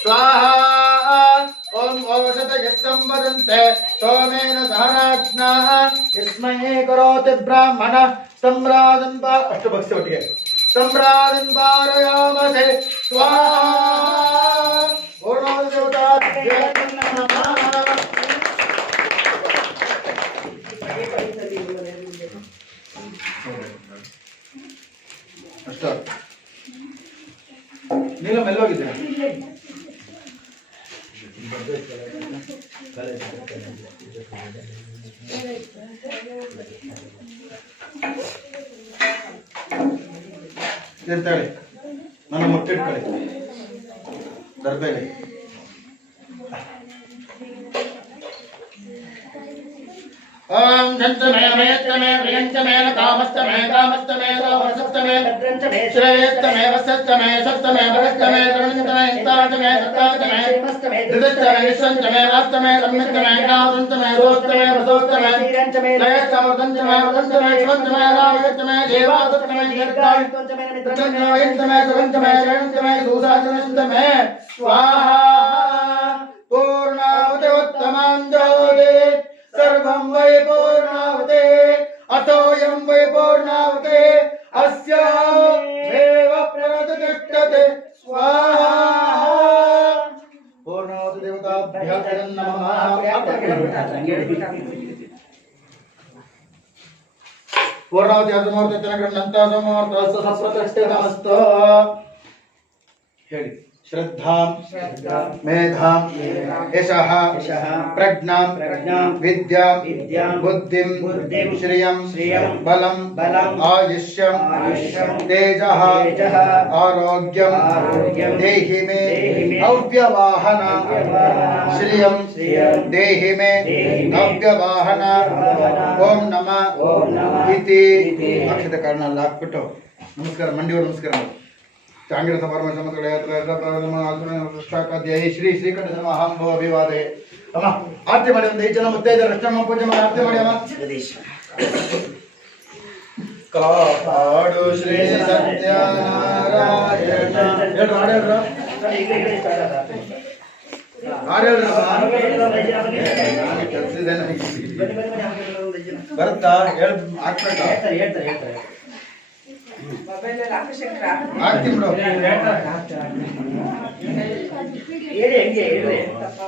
स्वाहा ओम ओषध यस्संवदन्ते सोमेन सहराज्ञाः यस्मै करोति ब्राह्मण सम्राजन् अष्टभक्ष्य ಒಟ್ಟಿಗೆ सम्राजन् पारयामसे स्वाहा पूर्णोदेवताभ्यो नमः ಅಷ್ಟ ನೀನು ಮೆಲ್ಲೋಗಿದ್ದೀರಾ ಇರ್ತಾಳೆ ನನ್ನ ಮುಟ್ಟಿಟ್ಕೊಳ್ಳಿ ದರ್ಬೇಲೆ ओम धन्तमे मयत्तमे प्रियन्तमे कामस्तमे कामस्तमे रोहसस्तमे भद्रन्तमे श्रेयस्तमे वसस्तमे सस्तमे भगस्तमे तरुणन्तमे इंतातमे सत्तातमे श्रीमस्तमे धृतस्तमे विश्वन्तमे वास्तमे सम्मितमे ज्ञातन्तमे रोस्तमे वसोस्तमे शीरन्तमे लयस्तमे वदन्तमे वदन्तमे शिवन्तमे रावयन्तमे देवातमे दीर्घायुतमे नित्यन्तमे वयन्तमे सुवन्तमे शरणन्तमे सुसाधनन्तमे स्वाहा पूर्णावते उत्तमाञ्जोदे सर्वं वै पूर्णावते अतोऽयं वै पूर्णावते अस्यामेव प्रतिष्ठते स्वाहा पूर्णावते देवताभ्यः नमः पूर्णावती अधमूर्ति जनगणन्त समूर्त सप्रतिष्ठितमस्तु ಹೇಳಿ श्रद्धां मेधां यशः प्रज्ञां विद्यां बुद्धिं श्रियं बलं आयुष्यं तेजः आरोग्यं देहि मे अव्यवाहन श्रियं देहि मे अव्यवाहन ओम नमः इति अक्षत कारणा हाक्बिಟ್ಟು नमस्कार मंडिवर नमस्कार चांगिरस परमेश्वर श्री श्रीकंठ महांभव अभिवादे अम्म आरती ಮಾಡಿ ಒಂದು 5 ಜನ ಮುತ್ತೈದರ ರಕ್ಷಮ ಪೂಜೆ ಮಾಡಿ ಆರತಿ ಮಾಡಿ ಅಮ್ಮ ಕಾಪಾಡು ಶ್ರೀ ಸತ್ಯನಾರಾಯಣ ಹೇಳು ಬರುತ್ತಾ ಹೇಳು ಹೇಳ್ತಾರೆ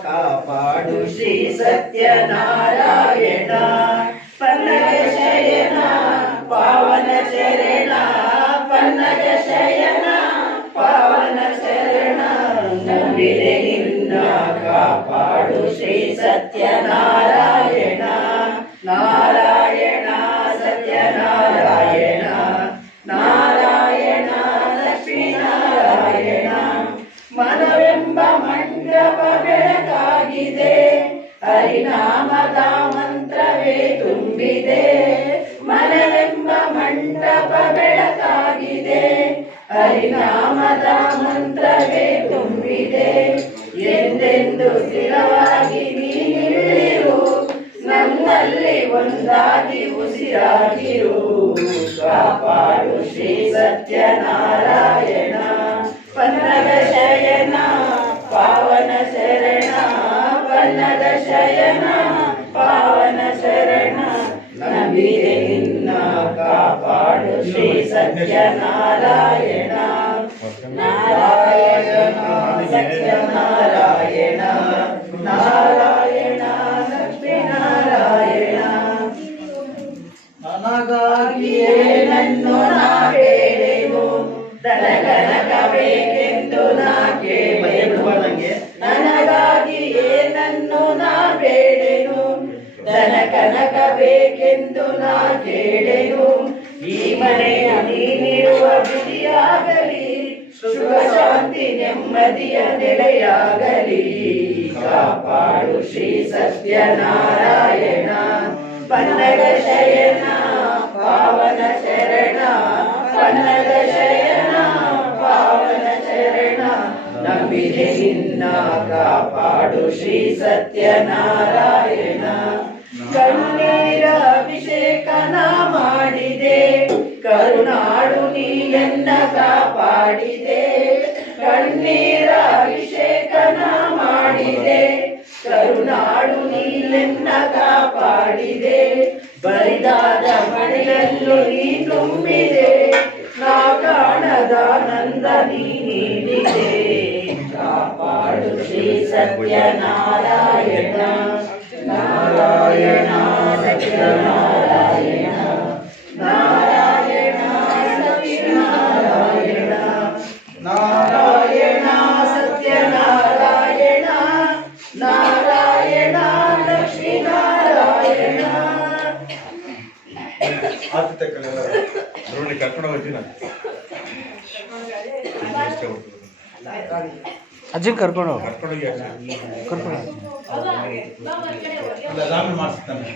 ಕಾಪಾಡು ಶ್ರೀ ಸತ್ಯನಾರಾಯಣ ಪನ್ನಗ ಶಯನ ಪಾವನ ಶರಣ ಪನ್ನಗ ಶಯನ ಪಾವನ ಶರಣ ನಂಬಿದೆ ನಿನ್ನ ಕಾಪಾಡು ಶ್ರೀ ಸತ್ಯನಾರಾಯಣ ನಾರಾಯಣ ಸತ್ಯನಾರಾಯಣ ನಾರಾಯಣ ಲಕ್ಷ್ಮೀನಾರಾಯಣ ಮನವೆಂಬ ಮಂಟಪ ಬೆಳಕಾಗಿದೆ ಹರಿನಾಮದ ಮಂತ್ರವೇ ತುಂಬಿದೆ ಮನವೆಂಬ ಮಂಟಪ ಬೆಳಕಾಗಿದೆ ಹರಿನಾಮದ ಮಂತ್ರವೇ ತುಂಬಿದೆ ಎಂದೆಂದು ಸ್ಥಿರವಾಗಿ ನೀನಿರು ನನ್ನಲ್ಲಿ ಒಂದಾಗಿ ಉಸಿರಾಗಿರು ಕಾಪಾಡು ಶ್ರೀ ಸತ್ಯನಾರಾಯಣ ಪನ್ನಗ ಶಯನ ಪಾವನ ಶರಣ ಪನ್ನಗ ಶಯನ ಪಾವನ ಶರಣ ನಂಬಿದೆ ನಿನ್ನ ಕಾಪಾಡು ಶ್ರೀ ಸತ್ಯನಾರಾಯಣ ನಾರಾಯಣ ಸತ್ಯನಾರಾಯಣ ನಾರಾಯಣ ಲಕ್ಷ್ಮೀನಾರಾಯಣ ನನಗಾಗಿಯೇ ನನ್ನು ನಾ ಬೇಡೆನು ದನಗನಗಬೇಕೆಂದು ನಾ ಕೇಳೆನು ನನಗಾಗಿಯೇ ನನ್ನು ನಾ ಬೇಡೆನು ದನಕನಕಬೇಕೆಂದು ನಾ ಕೇಳೆನು ಈ ಮನೆಯ ನೀನಿರುವ ಬುದಿಯಾಗಲಿ ಸುಖ ಶಾಂತಿ ನೆಮ್ಮದಿಯ ನೆಲೆಯಾಗಲಿ ಕಾಪಾಡು ಶ್ರೀ ಸತ್ಯನಾರಾಯಣ ಪನ್ನಗ ಶಯನ ಪಾವನ ಶರಣ ಪನ್ನಗ ಶಯನ ಪಾವನ ಶರಣ ನಂಬಿದೆ ನಿನ್ನ ಕಾಪಾಡು ಶ್ರೀ ಸತ್ಯನಾರಾಯಣ ಕಣ್ಣೀರ ಅಭಿಷೇಕನ ಮಾಡಿದೆ ಕರುಣಾಡು ನೀ ಎನ್ನ ಕಾಪಾಡಿದೆ ಕಣ್ಣೀರ ಅಭಿಷೇಕ ನೀಡಿದೆ ಕಾಪಾಡು ಶ್ರೀ ಸತ್ಯನಾರಾಯಣ ನಾರಾಯಣ ಸತ್ಯನಾರಾಯಣ ನಾರಾಯಣ ಸತ್ಯನಾರಾಯಣ ನಾರಾಯಣ ಸತ್ಯನಾರಾಯಣ ನಾರಾಯಣ ಲಕ್ಷ್ಮೀನಾರಾಯಣ ರೋಡ್ಲಿ ಕರ್ಕೊಂಡು ಹೋಗ್ತೀನಿ ಅಜ್ಜನ್ ಕರ್ಕೊಂಡು ಕರ್ಕೊಂಡೋಗಿ ಆಮೇಲೆ ಮಾಡಿಸ್ತಾನೆ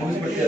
ಮುಗಿಸ್ಬಿಡ್ತೀಯ